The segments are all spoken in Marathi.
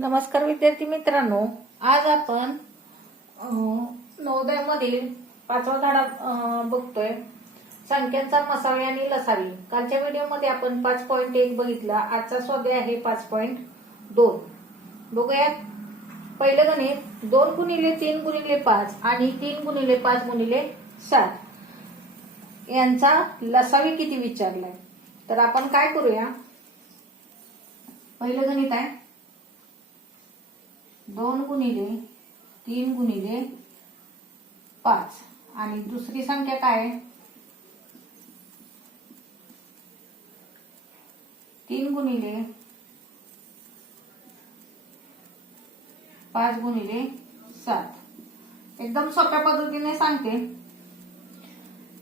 नमस्कार विद्यार्थी मित्रांनो, आज आपण नवोदयमधील 5वा धडा बघतोय. संख्यांचा मसावी आणि लसावी. कालच्या व्हिडिओमध्ये आपण 5.1 बघितला. आजचा स्वाध्याय आहे 5.2. बघूयात. पहिलं गणित 2 गुणिले 3 गुणिले 5 आणि 3 गुणिले 5 गुणिले 7 यांचा लसावी किती विचारलाय. तर आपण काय करूया. पहिलं गणित आहे 2 गुणिले 3 गुणिले 5 आणि दुसरी संख्या काय आहे 3 गुणिले 5 गुणिले 7. एकदम सोप्या पद्धतीने सांगते.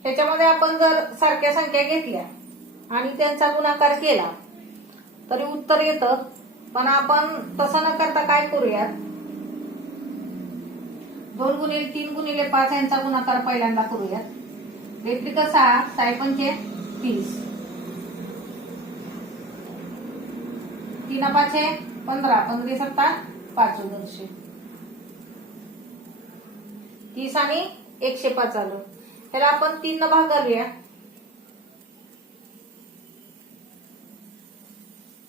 त्याच्यामध्ये आपण जर सारख्या संख्या घेतल्या आणि त्यांचा गुणाकार केला तरी उत्तर येतं. पण आपण तसं न करता काय करूयात. 2 गुणिले 3 गुणिले 5 यांचा गुणाकार पहिल्यांदा करूयात. बेत्रिक 6 6 पंचे 30 3 5 15 15 7 5 वर्षे 30 आणि 105 आलं. ह्याला आपण 3 न भाग घालूया.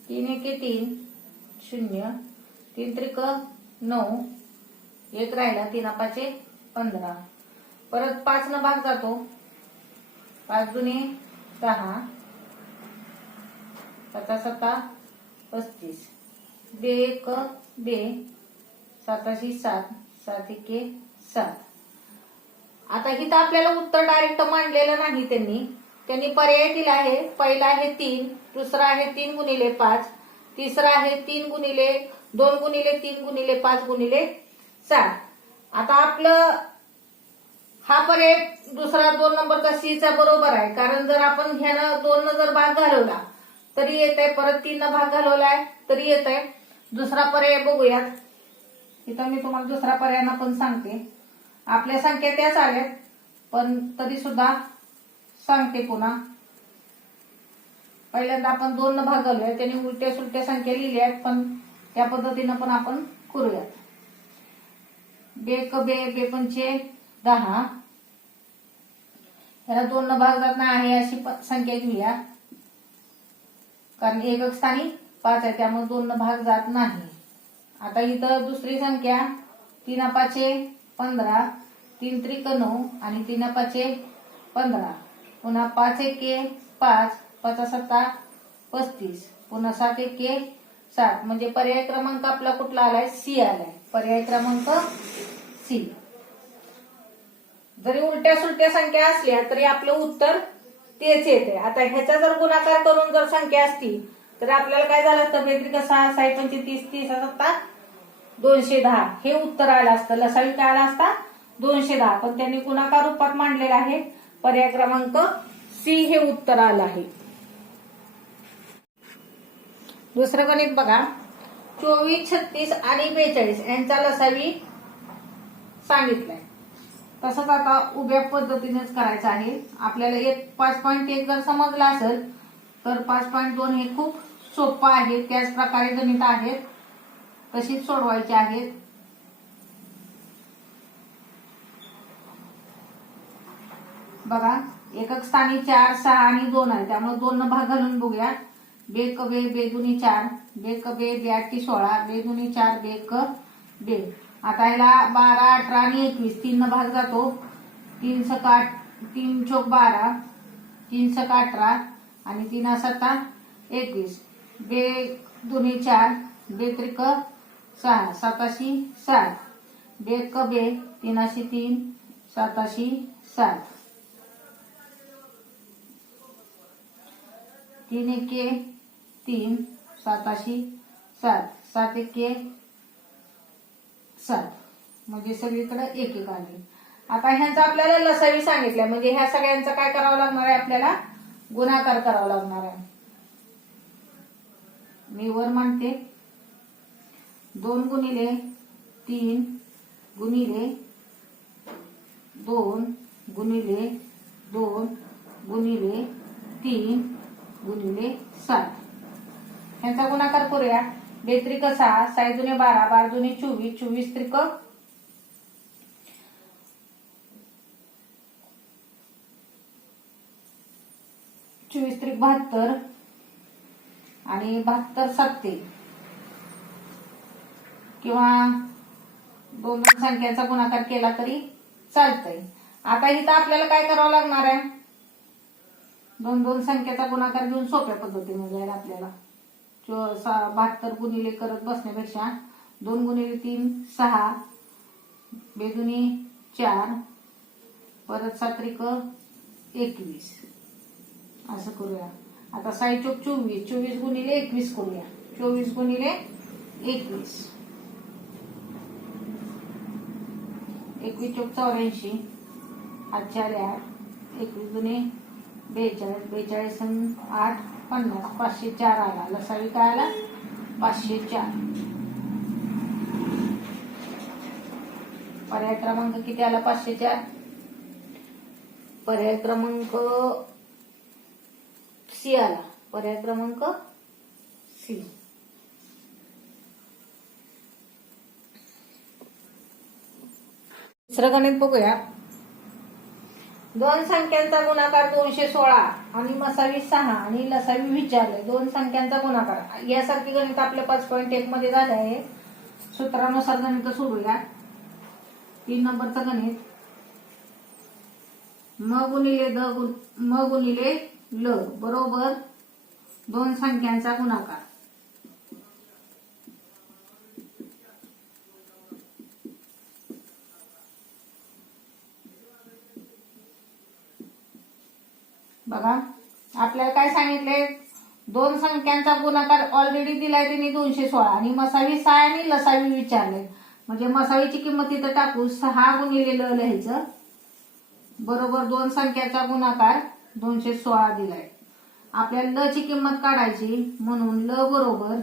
3 1 3 0 3 त्रिक 9 1 राहिला 3 5 15 परत 5 न भाग जातो. 5 दुने 10 7 7 35 बे 1 बे 7 7 7 1 7. आता इथं आपल्याला उत्तर डायरेक्ट मांडलेलं नाही. त्यांनी पर्याय दिला आहे. पहिला आहे 3, दुसरा आहे 3 गुणिले 5, तिसरा आहे 3 गुणिले 2 गुणिले 3 गुणिले 5 गुणिले 7. आता आपलं हा पर्याय दुसरा 2 नंबरचा सी चा बरोबर आहे. कारण जर आपण ह्यानं 2 न जर भाग घालवला तरी येत आहे. परत 3 न भाग घालवलाय तरी येत आहे. दुसरा पर्याय बघूयात. इथं मी तुम्हाला दुसरा पर्याय पण सांगते. आपल्या संख्या त्याच आल्यात पण तरी सुद्धा सांगते पुन्हा. पहिल्यांदा आपण 2 न भाग घालूया. त्याने उलट्या सुलट्या संख्या लिहिल्या आहेत पण त्या पद्धतीनं पण आपण करूयात. बे क बे बे पंचे 10 ह्याला 2 न भाग जात नाही आहे अशी संख्या घेऊया. कारण एकक स्थानी 5 आहे त्यामुळे 2 न भाग जात नाही. आता इथं दुसरी संख्या 3 5 15 3 त्रिक 9 आणि 3 5 15 पुन्हा 5 1 5 5 7 35 पुन्हा 7 1 7. म्हणजे पर्याय क्रमांक आपला कुठला आलाय सी आलाय. पर्याय क्रमांक सी. जरी उलट्या सुलट्या संख्या असल्या तरी आपलं उत्तर तेच येते. आता ह्याचा जर गुणाकार करून जर संख्या असती तर आपल्याला काय झालं असतं. बेत्रिक 6 6 पंचे 30 30 7 210 हे उत्तर आलं असतं. लसावी काय आला असता 210. पण त्यांनी गुणाकार रूपात मांडलेला आहे. पर्याय क्रमांक सी हे उत्तर आलं आहे. दुसरं गणित बघा. 24 36 आणि 42 यांचा लसावी सांगितलाय. तसंच आता उभ्या पद्धतीनेच करायचं आहे. आपल्याला 5.1 जर समजला असेल तर 5.2 हे खूप सोपं आहे. त्याच प्रकारे गणित आहेत तशीच सोडवायची आहेत. बघा एकक स्थानी 4 6 आणि 2 आहे त्यामुळे 2 न भाग घालून बघूया. बे क बे बे दुनी 4 बे क बे बे 8 16 बे दुनी 4 बे क बे. आता याला 12 18 आणि 21 3 न भाग जातो. 3 सक 8 3 चौक 12 3 सक 18 आणि 3 7 21 बे दुनी 4 बे त्रिक 6 7 7 बे क बे 3 3 7 7 3 1 3 7 7 7 1 7. म्हणजे सगळीकडे एक एक आले. आता ह्यांचा आपल्याला लसावी सांगितल्या म्हणजे ह्या सगळ्यांचा काय करावं लागणार आहे आपल्याला गुणाकार करावा लागणार आहे. मी वर म्हणते 2 गुणिले 3 गुणिले 2 गुणिले 2 गुणिले 3 गुणिले 7 ह्याचा गुणाकार करूया. बेत्रिक 6, 6 दुने 12, 12 दुने 24, 24 त्रिक 72 आणि 72 7 किंवा दोन संख्यांचा गुणाकार केला तरी चालतंय. आता इथं आपल्याला काय करावं लागणार आहे, दोन दोन संख्येचा गुणाकार घेऊन सोप्या पद्धतीने जाईल आपल्याला. 72 गुणिले करत बसण्यापेक्षा 2 गुणिले 3 6, बेदुनी 4, परत 7 त्रिक 21 असं करूया. आता 6 चोक 24, 24 गुणिले 21 करूया. 24 गुणिले 21, 21 चोक 84, 8 4 8, 21 दुने 42, 42 आणि 8 50, 504 आला. लसावी काय आला 504. पर्याय क्रमांक किती आला 504. पर्याय क्रमांक सी आला. पर्याय क्रमांक सी. दुसरं गणित बघूया. दोन संख्यांचा गुणाकार 216 आणि मसावी 6 आणि लसावी विचारले. दोन संख्यांचा गुणाकार यासारखी गणित आपल्या 5.1 मध्ये झाले आहे. सूत्रानुसार गणित सोडूया. 3 नंबरचं गणित, म गुणिले ल बरोबर दोन संख्यांचा गुणाकार. बघा आपल्याला काय सांगितले, दोन संख्यांचा गुणाकार ऑलरेडी दिलाय त्यांनी 216 आणि मसावी 6 आणि लसावी विचारले. म्हणजे मसावीची किंमत इथं टाकू 6 गुणिले ल लिहायचं बरोबर दोन संख्याचा गुणाकार 216 दिलाय. आपल्याला ल ची किंमत काढायची म्हणून ल बरोबर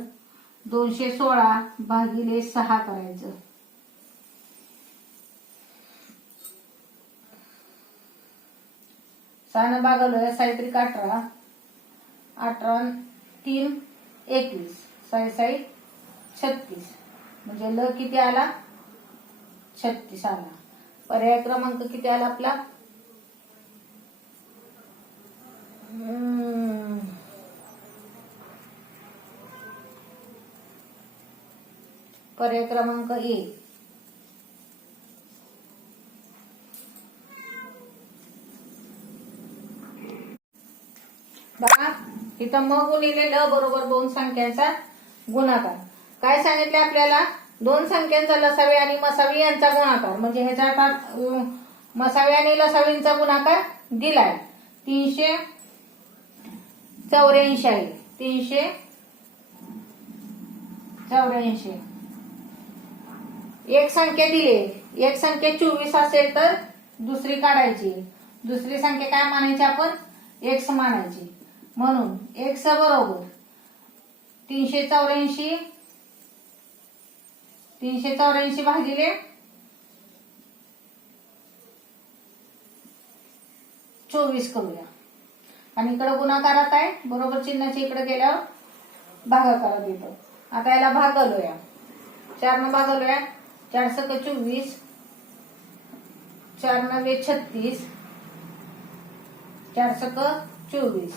216 भागिले 6 करायचं. सहा भागवलं 6 त्रिक 18, 18 3 21, 6 6 36 म्हणजे ल किती आला 36 आला. पर्याय क्रमांक किती आला आपला पर्याय क्रमांक ए. बघा इथं म गुणिले ल बरोबर दोन संख्यांचा गुणाकार. काय सांगितले आपल्याला, दोन संख्यांचा लसावी आणि मसावी यांचा गुणाकार. म्हणजे ह्याचा आता मसावी आणि लसावींचा गुणाकार दिलाय 384 आहे. 384 एक संख्या दिली, एक संख्या 24 असेल तर दुसरी काढायची. दुसरी संख्या काय मानायची आपण एक्स मानायची. म्हणून एक्स बरोबर 384 भागिले 24 करूया. आणि इकडे गुणाकारात आहे बरोबर चिन्हाच्या इकडे गेल्यावर भागाकारात येतो. आता याला भागवूया. 4 न भागवूया. 4 सक 24, 4 9 36, 4 सक 24,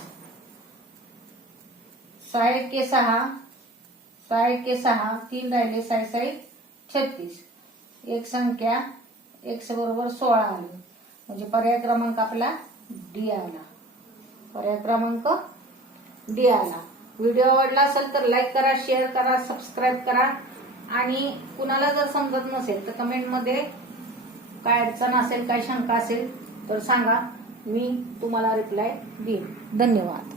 6 1 6, 6 1 6, 3 राहिले 6 6 36. एक संख्या x बरोबर 16 आली. म्हणजे पर्याय क्रमांक आपला डी आला. पर्याय क्रमांक डी आला. व्हिडिओ आवडला असेल तर लाईक करा, शेअर करा, सबस्क्राईब करा. आणि कुणाला जर समजत नसेल तर कमेंट मध्ये काय अडचण असेल, काय शंका असेल तर सांगा, मी तुम्हाला रिप्लाय देईन. धन्यवाद.